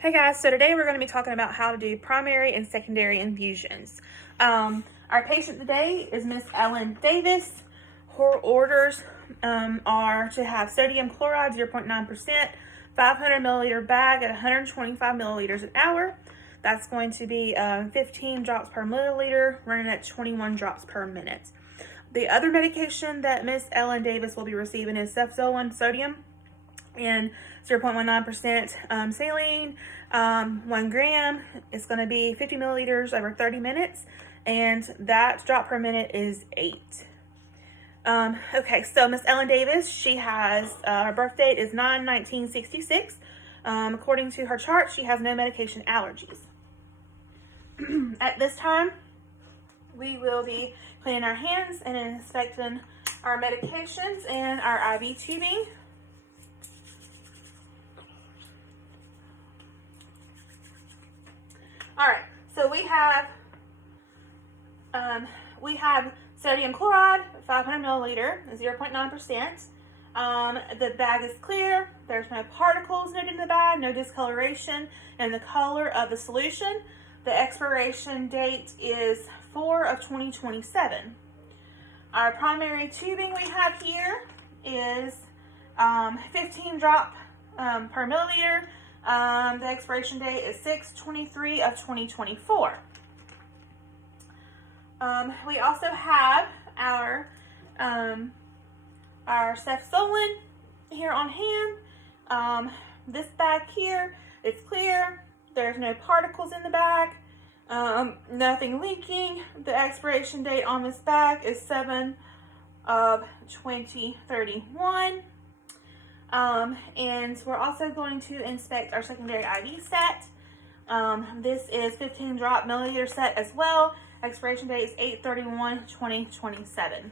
Hey guys, so today we're going to be talking about how to do primary and secondary infusions. Our patient today is Miss Ellen Davis. Her orders are to have sodium chloride 0.9%, 500 milliliter bag at 125 milliliters an hour. That's going to be 15 drops per milliliter, running at 21 drops per minute. The other medication that Miss Ellen Davis will be receiving is cefzolin sodium and 0.19% saline, 1 gram. It's going to be 50 milliliters over 30 minutes, and that drop per minute is 8. Okay, so Miss Ellen Davis, she has, her birth date is 9/1966. According to her chart, she has no medication allergies. At this time, we will be cleaning our hands and inspecting our medications and our IV tubing. All right, so we have sodium chloride, 500 milliliter, 0.9%. The bag is clear. There's no particles noted in the bag, no discoloration, and the color of the solution. The expiration date is 4/2027. Our primary tubing we have here is 15 drop per milliliter. The expiration date is 6/23/2024. We also have our cefzolin here on hand. This bag here is clear. There's no particles in the bag. Nothing leaking. The expiration date on this bag is 7/2031. And we're also going to inspect our secondary IV set. This is 15 drop milliliter set as well. Expiration date is 8/31/2027.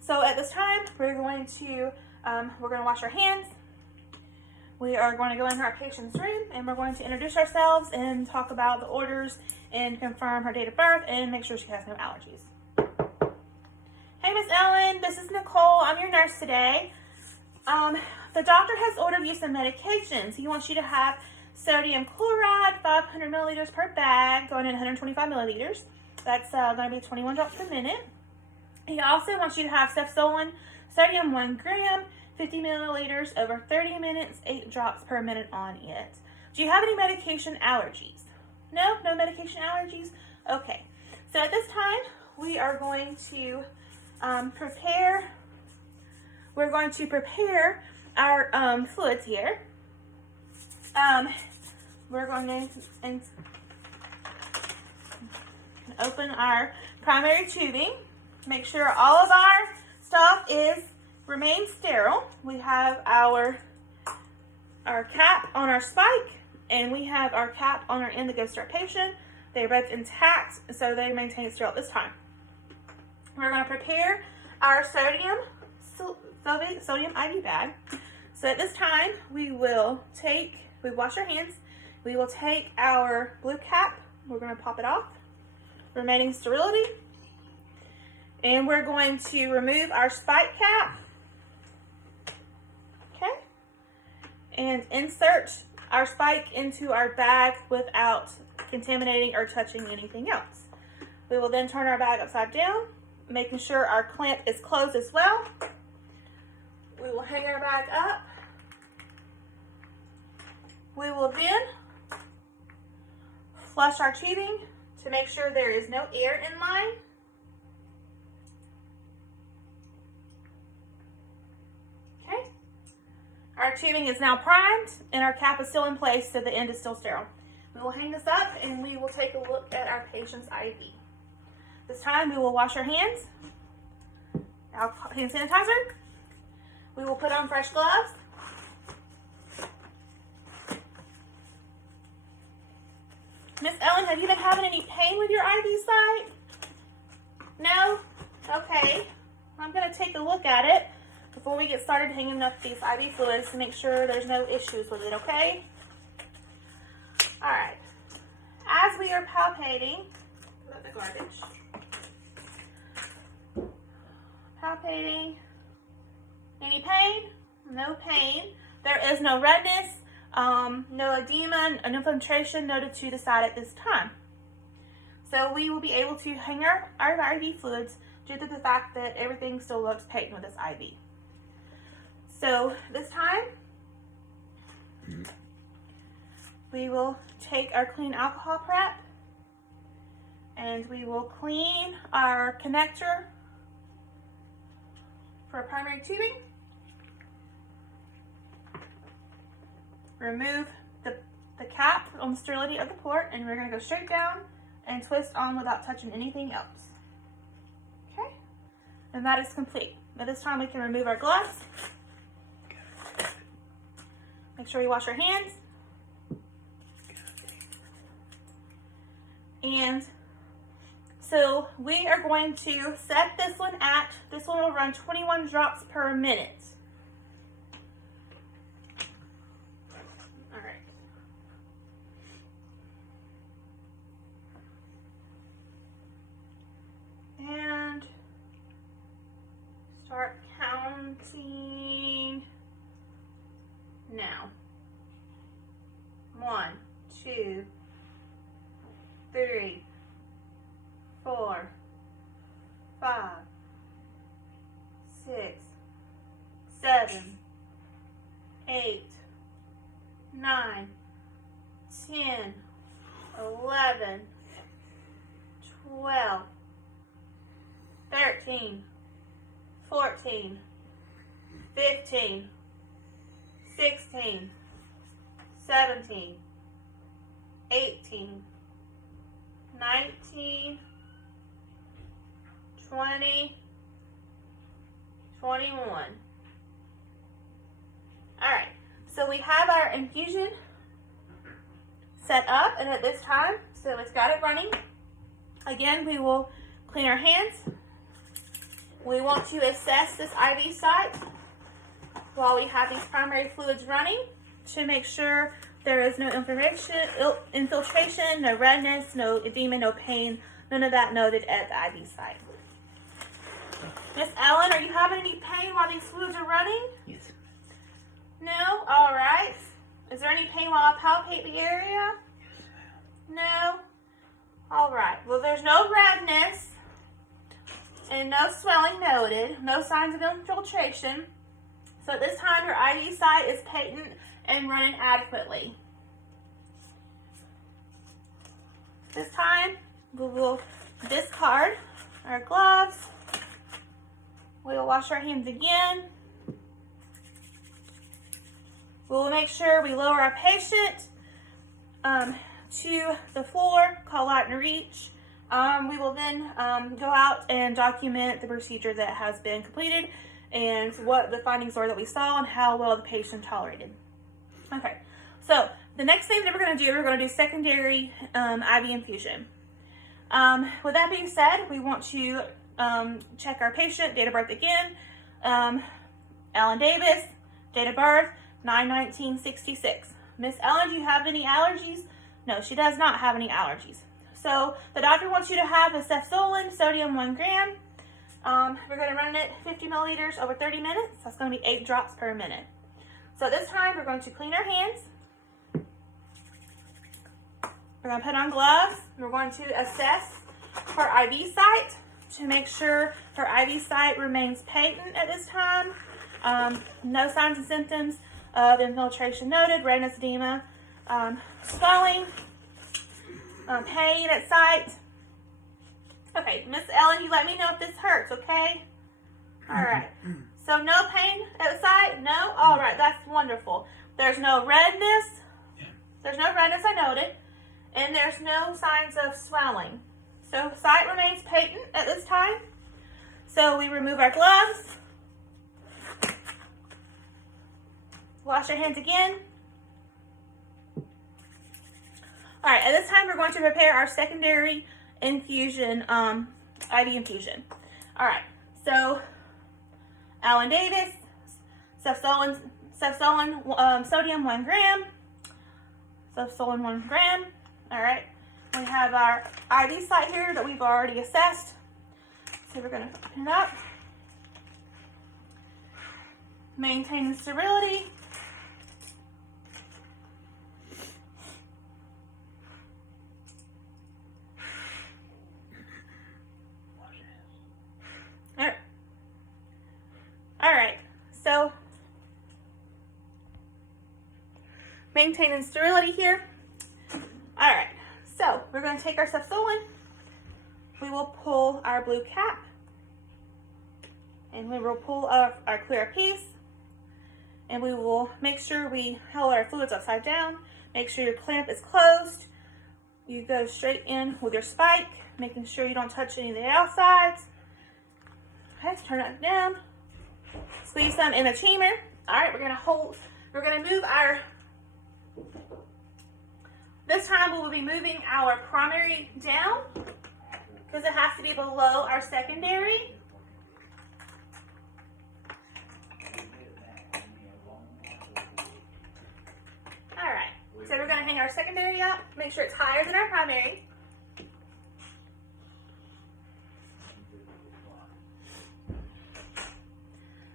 So at this time, we're going to wash our hands. We are going to go into our patient's room and we're going to introduce ourselves and talk about the orders and confirm her date of birth and make sure she has no allergies. Hey, Miss Ellen, this is Nicole. I'm your nurse today. The doctor has ordered you some medications. He wants you to have sodium chloride, 500 milliliters per bag, going in 125 milliliters. That's going to be 21 drops per minute. He also wants you to have cefzolin sodium 1 gram, 50 milliliters over 30 minutes, 8 drops per minute on it. Do you have any medication allergies? No medication allergies? Okay. So at this time, we are going to prepare our fluids here. We're going to open our primary tubing. Make sure all of our stuff remains sterile. We have our cap on our spike, and we have our cap on our end that goes to our patient. They're both intact, so they maintain sterile at this time. We're going to prepare our sodium IV bag. So at this time, we wash our hands. We will take our blue cap. We're going to pop it off, remaining sterility. And we're going to remove our spike cap. Okay. And insert our spike into our bag without contaminating or touching anything else. We will then turn our bag upside down, making sure our clamp is closed as well. We will hang our bag up. We will then flush our tubing to make sure there is no air in line. Okay. Our tubing is now primed and our cap is still in place, so the end is still sterile. We will hang this up and we will take a look at our patient's IV. This time we will wash our hands. Hand sanitizer. We will put on fresh gloves. Miss Ellen, have you been having any pain with your IV site? No? Okay. I'm going to take a look at it before we get started hanging up these IV fluids to make sure there's no issues with it, okay? All right. As we are palpating, put up the garbage. Palpating. Any pain? No pain. There is no redness. No edema and infiltration noted to the side at this time. So we will be able to hang our IV fluids due to the fact that everything still looks patent with this IV. So this time, we will take our clean alcohol prep and we will clean our connector for primary tubing. Remove the cap on the sterility of the port, and we're going to go straight down and twist on without touching anything else. Okay, and that is complete. At this time, we can remove our gloves. Make sure we wash our hands. And so we are going to set this one will run 21 drops per minute. All right. And start counting now. 1, 2, 3, 4, 5, 6, 7, 8, 9, 10, 11, 12, 13, 14, 15, 16, 17, 18, 19, 20, 21. All right, so we have our infusion set up, and at this time, so it's got it running. Again, we will clean our hands. We want to assess this IV site while we have these primary fluids running to make sure there is no infiltration, no redness, no edema, no pain, none of that noted at the IV site. Miss Ellen, are you having any pain while these fluids are running? Yes. No? All right. Is there any pain while I palpate the area? Yes. No? All right. Well, there's no redness and no swelling noted, no signs of infiltration. So at this time, your IV site is patent and running adequately. This time, we will discard our gloves. We will wash our hands again. We will make sure we lower our patient to the floor, call out and reach. We will then go out and document the procedure that has been completed and what the findings are that we saw and how well the patient tolerated. Okay, so the next thing that we're going to do secondary IV infusion. With that being said, we want to check our patient, date of birth again. Ellen Davis, date of birth, 9/19/66. Miss Ellen, do you have any allergies? No, she does not have any allergies. So the doctor wants you to have a cefsolin, sodium 1 gram. We're going to run it 50 milliliters over 30 minutes. That's going to be 8 drops per minute. So this time we're going to clean our hands. We're going to put on gloves. We're going to assess her IV site to make sure her IV site remains patent at this time. No signs and symptoms of infiltration noted, redness, edema, swelling, pain at site. Okay, Miss Ellen, you let me know if this hurts, okay? All right. So no pain at the site? No? All right, that's wonderful. There's no redness. There's no redness, I noted. And there's no signs of swelling. So site remains patent at this time. So we remove our gloves. Wash our hands again. All right, at this time, we're going to prepare our secondary infusion, IV infusion. All right, so Ellen Davis, cefsolin, sodium 1 gram, cefsolin 1 gram. All right, we have our IV site here that we've already assessed. So we're going to open it up. Maintain the sterility. maintaining sterility here. All right, so we're going to take our Cepsolin. We will pull our blue cap, and we will pull our clear piece, and we will make sure we hold our fluids upside down. Make sure your clamp is closed. You go straight in with your spike, making sure you don't touch any of the outsides. Okay, turn it down. Squeeze some in a chamber. All right, we're gonna move our, this time we will be moving our primary down because it has to be below our secondary. All right, so we're gonna hang our secondary up, make sure it's higher than our primary.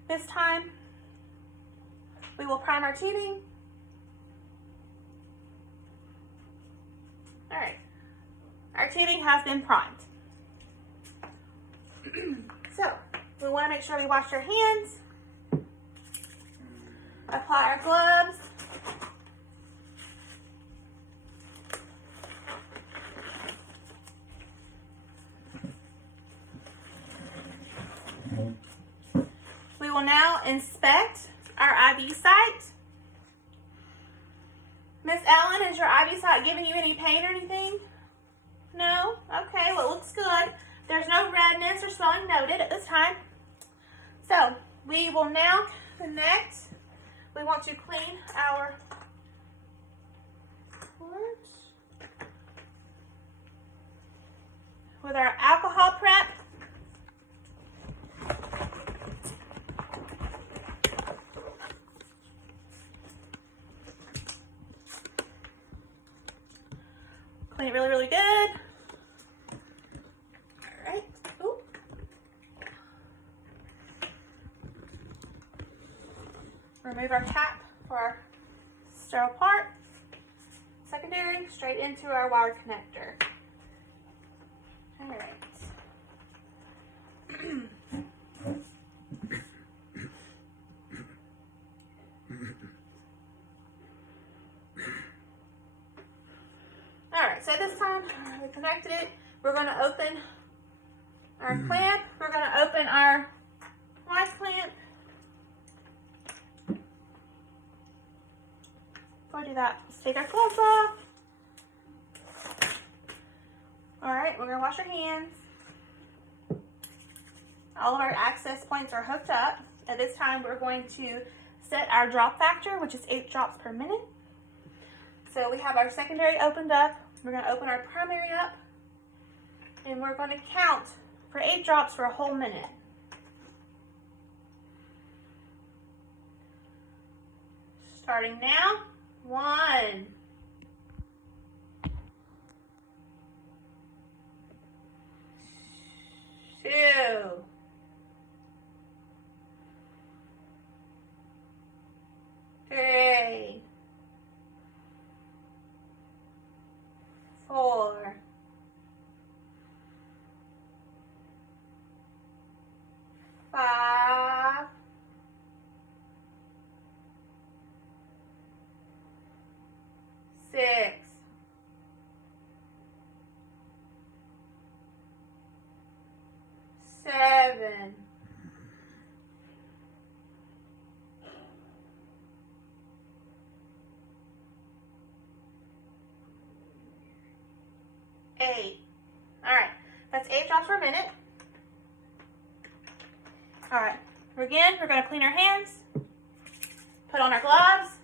This time, we will prime our tubing. All right, our tubing has been primed. So, we want to make sure we wash our hands, apply our gloves, we will now inspect our IV site. Miss Ellen, is your IV site giving you any pain or anything? No? Okay, well, it looks good. There's no redness or swelling noted at this time. So, we will now connect. We want to clean our ports with our alcohol prep. Clean it really, really good. All right. Ooh. Remove our cap for our sterile part. Secondary, straight into our wire connector. All right. Alright, so this time we connected it. We're going to open our clamp. We're going to open our wise clamp. Before I do that, let's take our gloves off. Alright, we're going to wash our hands. All of our access points are hooked up. At this time, we're going to set our drop factor, which is 8 drops per minute. So we have our secondary opened up. We're going to open our primary up, and we're going to count for 8 drops for a whole minute. Starting now, 1, 2, 3, 4, 5, 6, 7, 8. All right, that's 8 drops per minute. All right, again, we're going to clean our hands, put on our gloves,